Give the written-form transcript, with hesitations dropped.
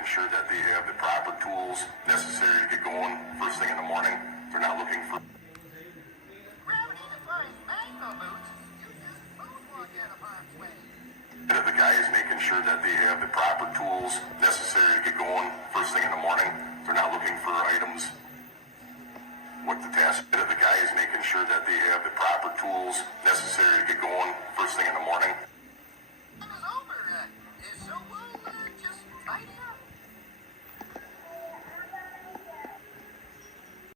making sure that they have the proper tools necessary to get going first thing in the morning. They're not looking for Gravity-defying magma boots. You just moonwalk out of harm's way. the guys making sure that they have the proper tools necessary to get going first thing in the morning. They're not looking for items. What the task of the guys making sure that they have the proper tools necessary to get going first thing in the morning.